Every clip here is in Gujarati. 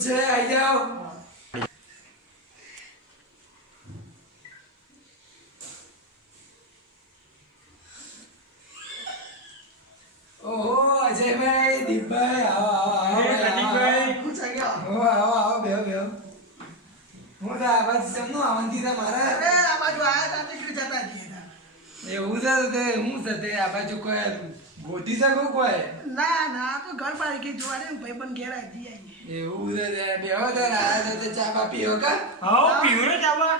જ છે આઈ જાઓ ઓહો અજયભાઈ દીપભાઈ આવો આવો પ્રતીકભાઈ. પૂછા ગયા આવો આવો આવો બેહો બેહો. હું તો આ બાજુ જમનું આવંતી તા મારે. અરે આ બાજુ આયા તા નીકળી જતા તા. એવું છે તે હું છે તે આ બાજુ કોઈ ગોતી શકો કોઈ? ના ના તો ઘર પાડી જોવા ને ભાઈ પણ ઘેર આવી જઈએ એવું છે બેહો તો આ તો ચા બા પીઓ કા? પીવડે ચાબા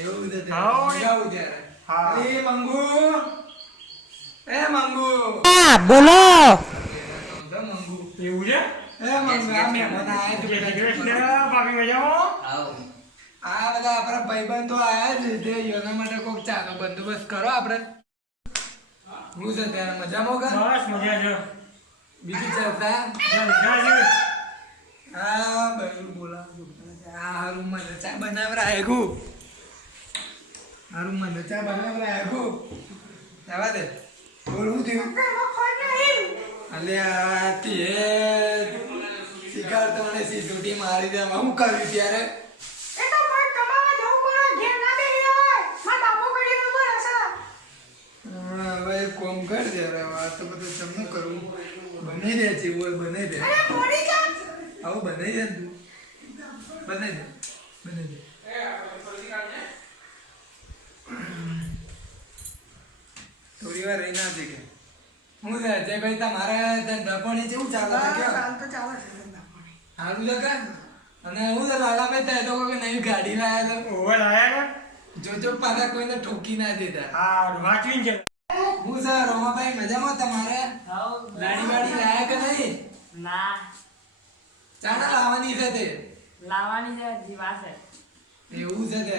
એવું તે. ત્યારે. હા. એ મંગુ એ મંગુ. હા બોલો. મંગુ એવું છે? એ મંગુ આ મહેમાન આયા છે જય બધા. કૃષ્ણ ભાભી મજામાં? આ બધા આપણા ભાઈબંધો આયા છે તે માટે કોક ચાનો બંદોબસ્ત કરો આપણે. હું છે ત્યારે મજામાં કા? બસ મજા છે બીજું છે હા ભાઈ બોલાવું આ હારું મને ચા બનાવરા ગુ હારું મને ચા બનાવરા ગુ જવા દે. બોલવું થયું અલે આ શિકાર તો મને સીધુટી મારી દે. હું કર્યું ત્યારે? હવે કોમ કર દે આ તો બધું તમને કરવું બનાવી દે છે હોય બનાવી દે. આવું બનાવી દે તું બનાવી દે બનાવી દે થોડી વાર રહી ના છે કે. હું છે અજયભાઈ તમારે ધંધાપણી જેવું ચાલે છે કે હાલ તો ચાલે છે અને હું તો લાલાભાઈ થાય તો કોઈ નવી ગાડી લાયા તો ઓવર આયા જોજો પાછા કોઈને ઠોકી ના દેતા હા વાંચવી છે. હું સર રોમાભાઈ મજામાં તમારે? ગાડી વાડી લાયા કે નહીં? ના. ચાના લાવવાની છે તે. લાવવાની છે જીવા છે. એવું છે તે.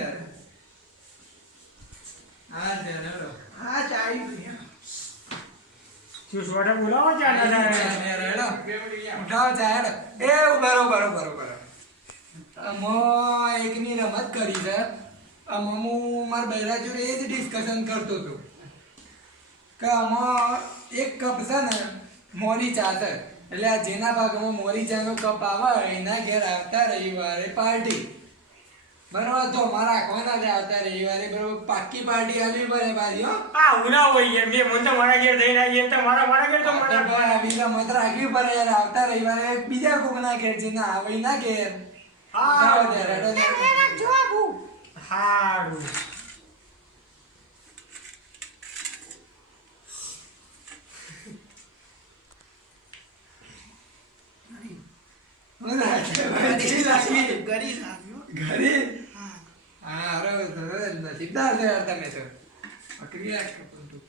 હા તે હેલો હા ચાવી ભાઈ શું સોડા બોલાવો ચાલે હેલો ઉઠાવો ચા હેલો એ ઉભારો ઉભારો ઉભારો ઉભારો અમો એકની રમત કરી છે. અમો હું મારા બૈરા જોડે એ જ ડિસ્કશન કરતો હતો. કે આમાં એક કપ છે ને મોરી ચા છે. એટલે આ જેના ભાગમાં મોરી ચાનો કપ આવે એના ઘેર આવતા રવિવારે પાર્ટી. બરોબર તો મારા કોના જ આવતા રવિવારે? બરોબર પાક્કી પાર્ટી આવી પડે પાછી હો. આ ઉના હોય બે મને તો મારા ઘેર થઈને આવીએ તો મારા મારા ઘેર તો મારા ભાઈ બીજા મત રાખવી પડે યાર આવતા રવિવારે બીજા કોકના ઘેર જઈને આવી ના ઘેર. હા. હું રાખે ભાઈ, કેવી લાગી? ગરી સારી હો. ઘરે? હા હા, અરે, અરે, નસીબદાર તમે તો. પકડી રાખ પણ તું.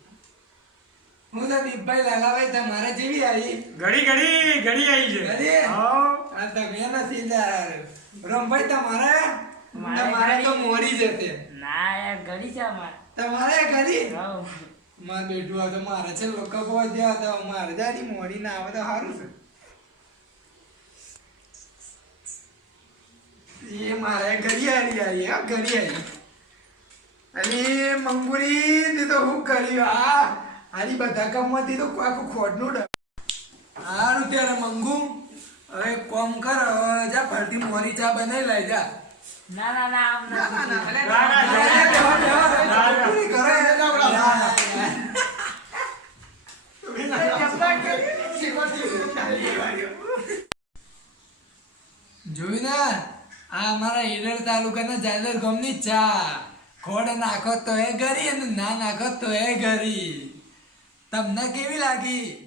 હું તો દીપભાઈ લાલાભાઈ તમારે જેવી આવી ઘડી ઘડી ઘડી આવી છે ઘડી? હા તમે નસીબદાર રમભાઈ તમારે મારે તમારે તો. મોરી જશે ના યાર ઘડી છે અમારે તમારે ઘડી હઉ. મારે બેઠું આ તો મારે છે લોકો પહોંચ્યા તો મારે જાડી મોડી ના આવે તો સારું છે એ મારે ઘડિયાળી આવી હા ઘડિયાળી અને મંગુરી ને તો હું કર્યું આ આની બધા કામમાંથી તો આખું ખોટનું ડ સારું ત્યારે મંગુ હવે કોમ કર જા ભરતી મોરી ચા બનાવી લઈ જા ના ના ના ના ના, ના. ના, ના, ના. બેહો, બેહો, બેહો. ના, ના. મંગુરી ઘરે ના, ના. જોયું ને આ અમારા ઈડર તાલુકાના જાદર ગામની ચા. ખોડ નાખો તો એ ગરી અને ના નાખો તો એ ગરી. તમને કેવી લાગી?